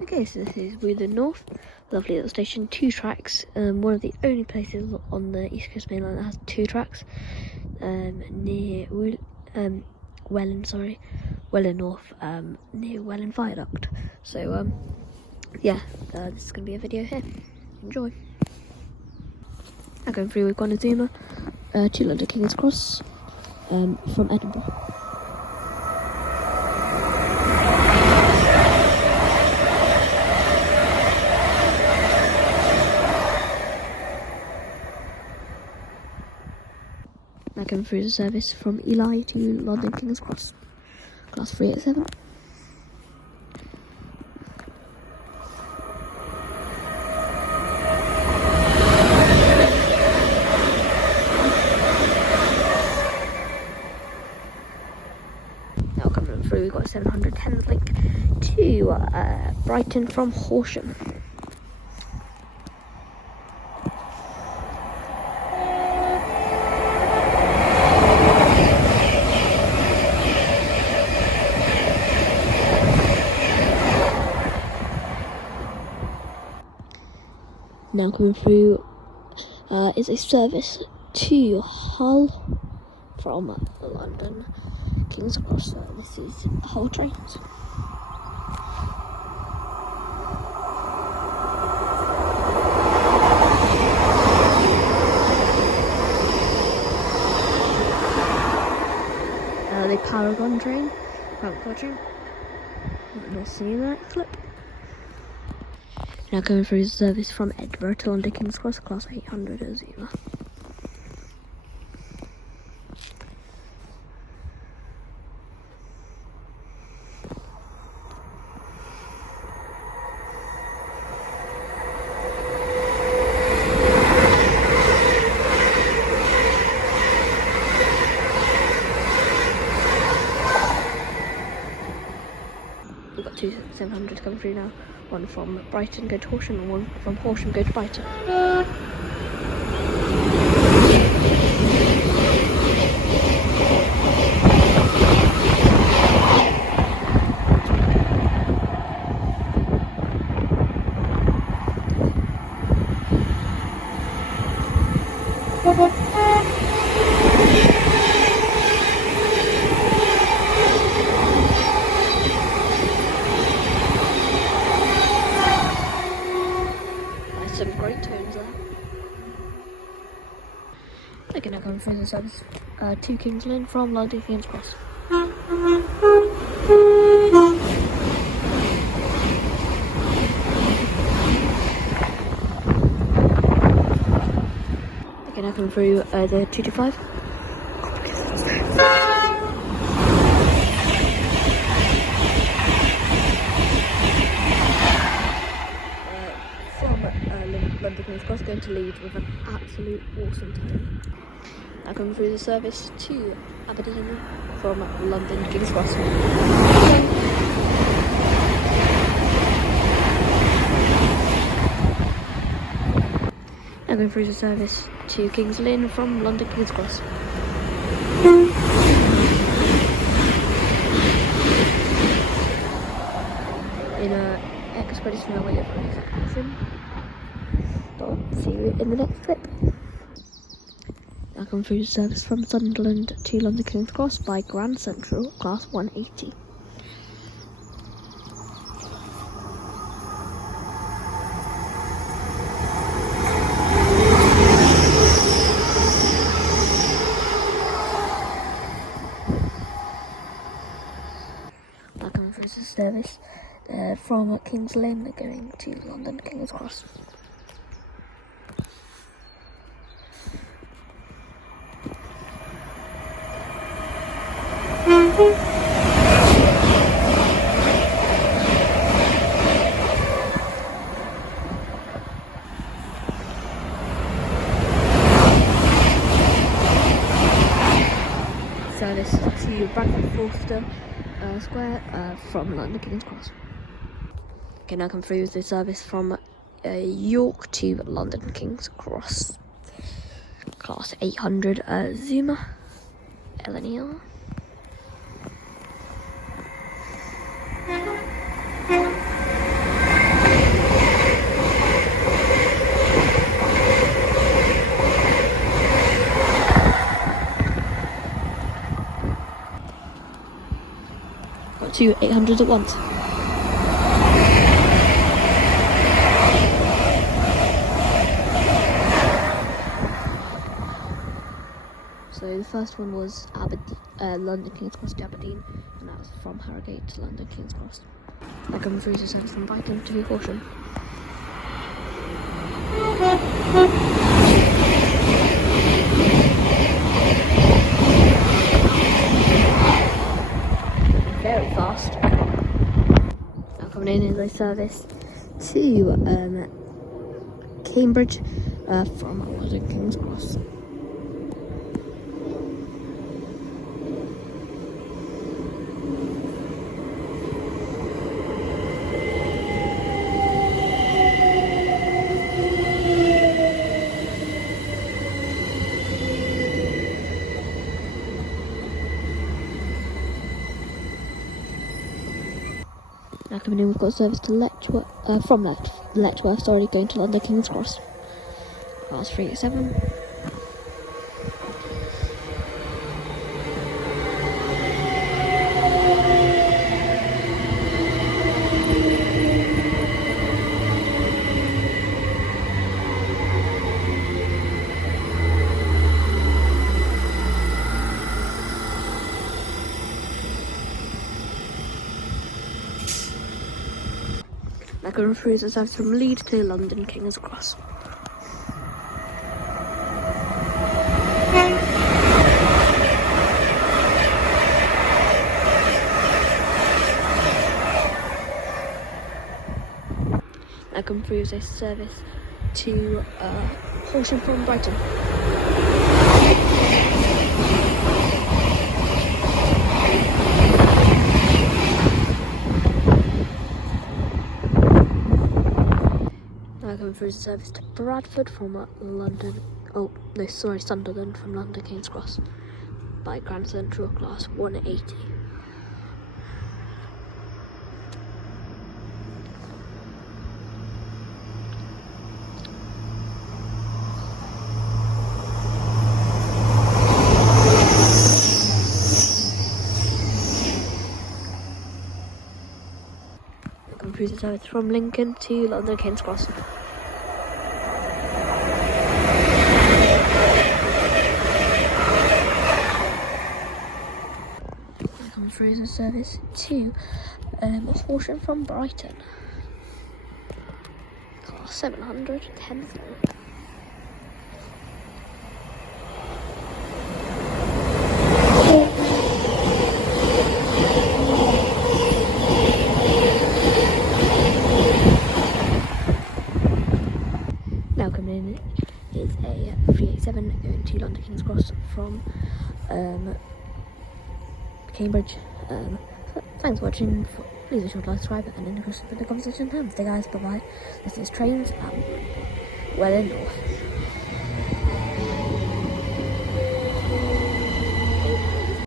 Okay, so this is Welwyn North, lovely little station, 2 tracks. One of the only places on the East Coast mainline that has 2 tracks. Near Welwyn North, near Welwyn Viaduct. So yeah, this is going to be a video here. Enjoy. Now going through, we've got a Zuma to London King's Cross from Edinburgh. Now going through the service from Ely to London King's Cross, class 387. Now coming through, we've got a 710 link to Brighton from Horsham. Now coming through is a service to Hull from London King's Cross. This is Hull trains. The Paragon train, Not seeing that clip. Now going through the service from Edinburgh to London King's Cross, class 800 as Zuma. We've got 2 700 coming through now. One from Brighton go to Horsham and one from Horsham go to Brighton. Some great tones there. Okay, now coming through the service to King's Lynn from London King's Cross. Okay, now coming through the 225. London King's Cross, going to Leeds with an absolute awesome time. Now coming through the service to Aberdeen from London King's Cross. Now going through the service to King's Lynn from London King's Cross. In express now way of execution. I'll see you in the next clip. Now come through the service from Sunderland to London King's Cross by Grand Central, class 180. Now come through the service from King's Lynn going to London King's Cross. Service to Bradford Forster Square from London King's Cross. Okay, now come through the service from York to London King's Cross, class 800 Zuma LNER. 2 800s at once. So the first one was London King's Cross to Aberdeen, and that was from Harrogate to London King's Cross. I come through the service from Brighton to Horsham. Very fast. Now coming in is a service to Cambridge from London King's Cross. Now coming in, we've got a service to Letchworth, going to London King's Cross. Class 387. Now going through is a service from Leeds to London King's Cross. Now coming through is a service to Horsham from Brighton. Now coming through is a service to Bradford from Sunderland from London King's Cross by Grand Central, class 180. Through the service from Lincoln to London King's Cross. Comes through the service to Horsham from Brighton. Class 700, 10 floor. Now coming in is a 387 going to London King's Cross from Cambridge. Thanks for watching. Please be sure to like, subscribe, and in the conversation. Have a good day, guys. Bye bye. This is Trains at Welwyn North.